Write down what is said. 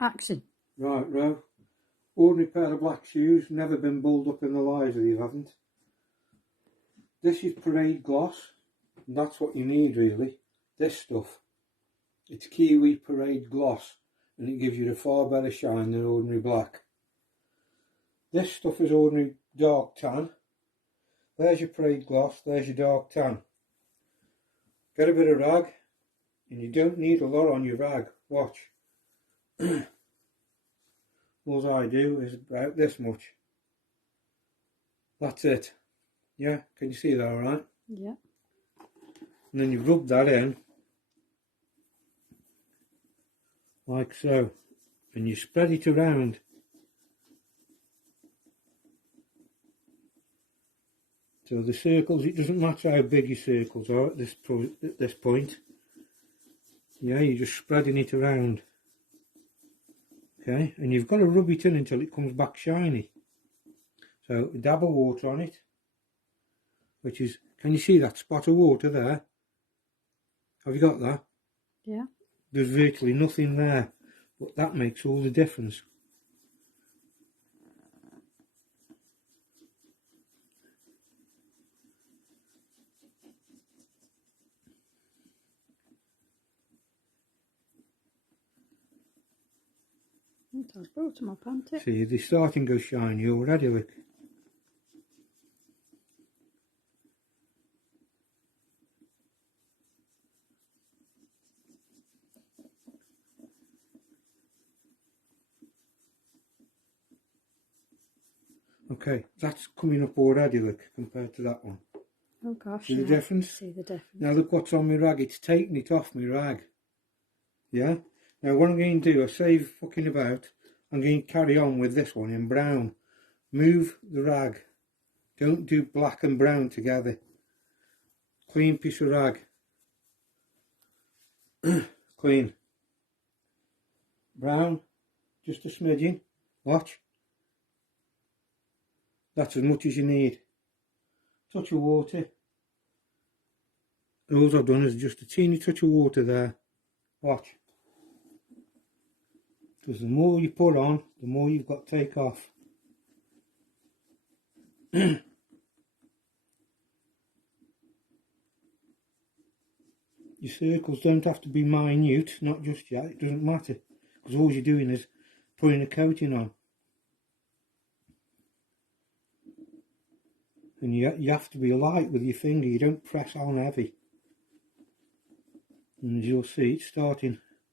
Action. Right, Ro. Ordinary pair of black shoes, never been bulled up in the lives of you, haven't. This is Parade Gloss, and that's what you need really. This stuff. It's Kiwi Parade Gloss, and it gives you a far better shine than ordinary black. This stuff is ordinary dark tan. There's your Parade Gloss, there's your dark tan. Get a bit of rag, and you don't need a lot on your rag. Watch. All I do is about this much. That's it. Yeah, can you see that alright? Yeah. And then you rub that in, like so, and you spread it around. So the circles, it doesn't matter how big your circles are at this point. Yeah, you're just spreading it around. Okay, and you've got to rub it in until it comes back shiny. So a dab of water on it, which is, can you see that spot of water there? Have you got that? Yeah. There's virtually nothing there, but that makes all the difference. I've brought them up, haven't it? See, they're starting to go shiny already, look. Okay, that's coming up already, look, compared to that one. Oh gosh. See the difference? See the difference. Now look what's on my rag, it's taking it off my rag. Yeah? Now what I'm going to do, I save fucking about, I'm going to carry on with this one in brown. Move the rag. Don't do black and brown together. Clean piece of rag. Clean. Brown, just a smidgen. Watch. That's as much as you need. Touch of water. And all I've done is just a teeny touch of water there. Watch. Because the more you put on, the more you've got to take off. Your circles don't have to be minute, not just yet, it doesn't matter. Because all you're doing is putting a coating on. And you have to be light with your finger, you don't press on heavy. And as you'll see, it's starting